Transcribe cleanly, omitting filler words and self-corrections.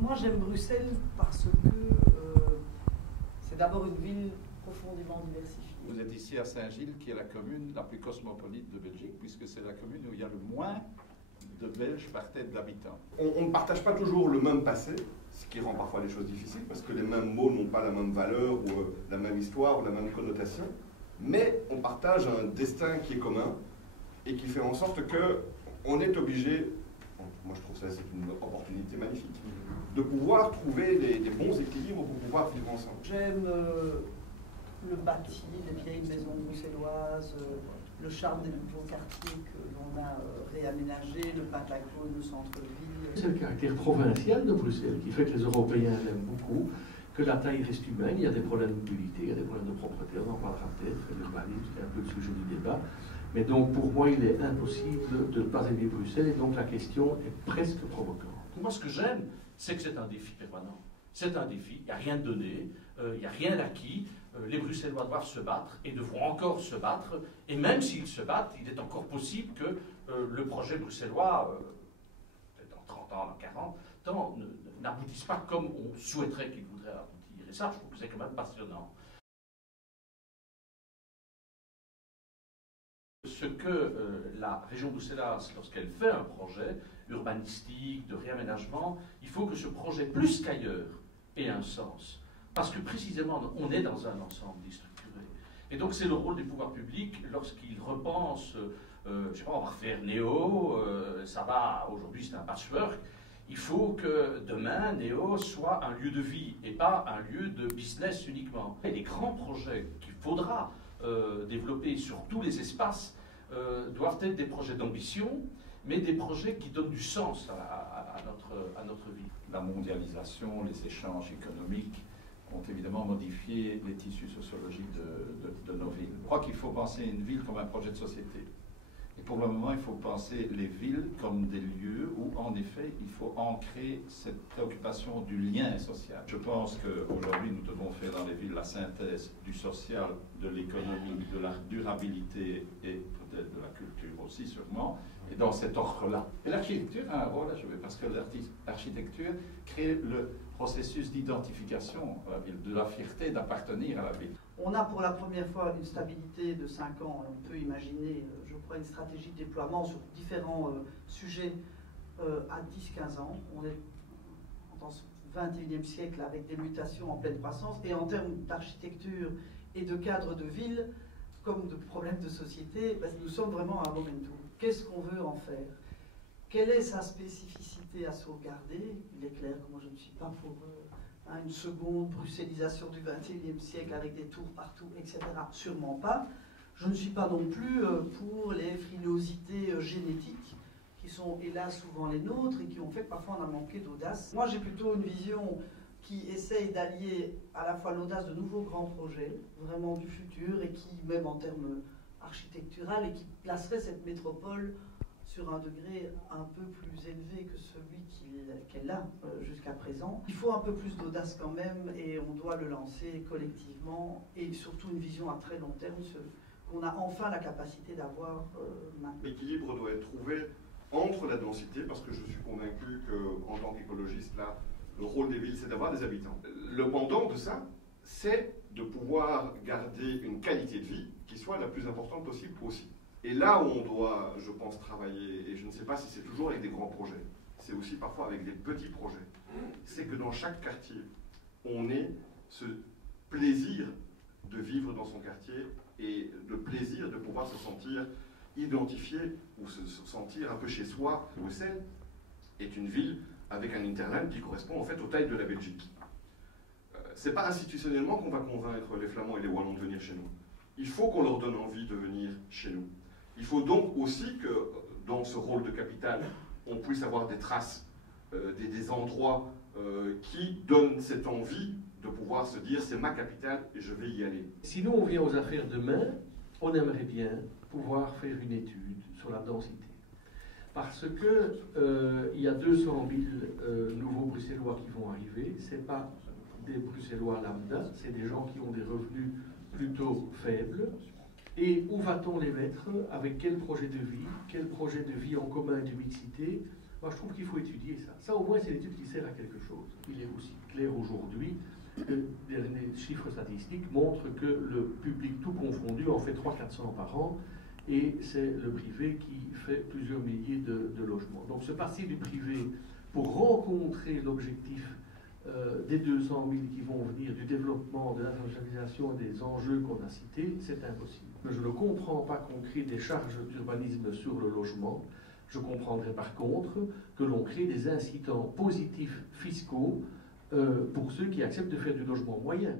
Moi, j'aime Bruxelles parce que c'est d'abord une ville profondément diversifiée. Vous êtes ici à Saint-Gilles, qui est la commune la plus cosmopolite de Belgique, puisque c'est la commune où il y a le moins de Belges par tête d'habitants. On ne partage pas toujours le même passé, ce qui rend parfois les choses difficiles, parce que les mêmes mots n'ont pas la même valeur, ou la même histoire, ou la même connotation. Mais on partage un destin qui est commun, et qui fait en sorte qu'on est obligé, moi je trouve ça c'est une opportunité magnifique, de pouvoir trouver des bons équilibres pour pouvoir vivre ensemble. J'aime le bâti, les vieilles maisons bruxelloises, le charme des nouveaux quartiers que l'on a réaménagés, le Pentagone, le centre-ville. C'est le caractère provincial de Bruxelles qui fait que les Européens l'aiment beaucoup, que la taille reste humaine, il y a des problèmes de mobilité, il y a des problèmes de propreté, on en parlera peut-être, l'urbanisme, c'est un peu le sujet du débat. Mais donc pour moi il est impossible de ne pas aimer Bruxelles et donc la question est presque provocante. Moi ce que j'aime, c'est que c'est un défi permanent. C'est un défi, il n'y a rien de donné, il n'y a rien d'acquis. Les Bruxellois doivent se battre et devront encore se battre. Et même s'ils se battent, il est encore possible que le projet bruxellois, peut-être dans 30 ans, dans 40 ans, n'aboutisse pas comme on souhaiterait qu'il voudrait aboutir. Et ça, je trouve que c'est quand même passionnant. Ce que la région bruxelloise, lorsqu'elle fait un projet urbanistique, de réaménagement, il faut que ce projet, plus qu'ailleurs, ait un sens. Parce que précisément, on est dans un ensemble déstructuré. Et donc c'est le rôle des pouvoirs publics lorsqu'ils repensent, je ne sais pas, on va refaire Néo, ça va, aujourd'hui c'est un patchwork. Il faut que demain, Néo soit un lieu de vie et pas un lieu de business uniquement. Et les grands projets qu'il faudra développer sur tous les espaces doivent être des projets d'ambition, mais des projets qui donnent du sens à notre vie. La mondialisation, les échanges économiques ont évidemment modifié les tissus sociologiques de nos villes. Je crois qu'il faut penser une ville comme un projet de société. Et pour le moment, il faut penser les villes comme des lieux où, en effet, il faut ancrer cette préoccupation du lien social. Je pense qu'aujourd'hui, nous devons faire dans les villes la synthèse du social, de l'économie, de la durabilité et peut-être de la culture aussi, sûrement, et dans cet ordre-là. Et l'architecture a un rôle à jouer, parce que l'architecture crée le processus d'identification à la ville, de la fierté d'appartenir à la ville. On a pour la première fois une stabilité de 5 ans. On peut imaginer, je crois, une stratégie de déploiement sur différents sujets à 10-15 ans. On est dans ce 21e siècle avec des mutations en pleine croissance. Et en termes d'architecture et de cadre de ville, comme de problèmes de société, nous sommes vraiment à un momentum. Qu'est-ce qu'on veut en faire? Quelle est sa spécificité à sauvegarder? Il est clair que moi je ne suis pas pour une seconde bruxellisation du XXIe siècle avec des tours partout, etc. Sûrement pas. Je ne suis pas non plus pour les frilosités génétiques qui sont hélas souvent les nôtres et qui ont fait que parfois on a manqué d'audace. Moi j'ai plutôt une vision qui essaye d'allier à la fois l'audace de nouveaux grands projets, vraiment du futur, et qui, même en termes architectural, et qui placerait cette métropole sur un degré un peu plus élevé que celui qu'elle a jusqu'à présent. Il faut un peu plus d'audace quand même, et on doit le lancer collectivement, et surtout une vision à très long terme, qu'on a enfin la capacité d'avoir maintenant. L'équilibre doit être trouvé entre la densité, parce que je suis convaincu qu'en tant qu'écologiste, là, le rôle des villes, c'est d'avoir des habitants. Le pendant de ça, c'est de pouvoir garder une qualité de vie qui soit la plus importante possible aussi. Et là où on doit, je pense, travailler, et je ne sais pas si c'est toujours avec des grands projets, c'est aussi parfois avec des petits projets, c'est que dans chaque quartier, on ait ce plaisir de vivre dans son quartier et le plaisir de pouvoir se sentir identifié ou se sentir un peu chez soi. Bruxelles est une ville avec un hinterland qui correspond en fait aux tailles de la Belgique. C'est pas institutionnellement qu'on va convaincre les Flamands et les Wallons de venir chez nous. Il faut qu'on leur donne envie de venir chez nous. Il faut donc aussi que dans ce rôle de capitale, on puisse avoir des traces, des endroits qui donnent cette envie de pouvoir se dire c'est ma capitale et je vais y aller. Si nous on vient aux affaires demain, on aimerait bien pouvoir faire une étude sur la densité. Parce que il y a 200 000 nouveaux Bruxellois qui vont arriver, ce n'est pas des Bruxellois lambda, c'est des gens qui ont des revenus plutôt faibles. Et où va-t-on les mettre? Avec quel projet de vie en commun et de mixité? Moi, je trouve qu'il faut étudier ça. Ça, au moins, c'est une étude qui sert à quelque chose. Il est aussi clair aujourd'hui que les derniers chiffres statistiques montrent que le public tout confondu en fait 300-400 par an, et c'est le privé qui fait plusieurs milliers de logements. Donc, se passer du privé pour rencontrer l'objectif des 200 000 qui vont venir du développement, de l'internationalisation et des enjeux qu'on a cités, c'est impossible. Mais je ne comprends pas qu'on crée des charges d'urbanisme sur le logement. Je comprendrais par contre que l'on crée des incitants positifs fiscaux pour ceux qui acceptent de faire du logement moyen.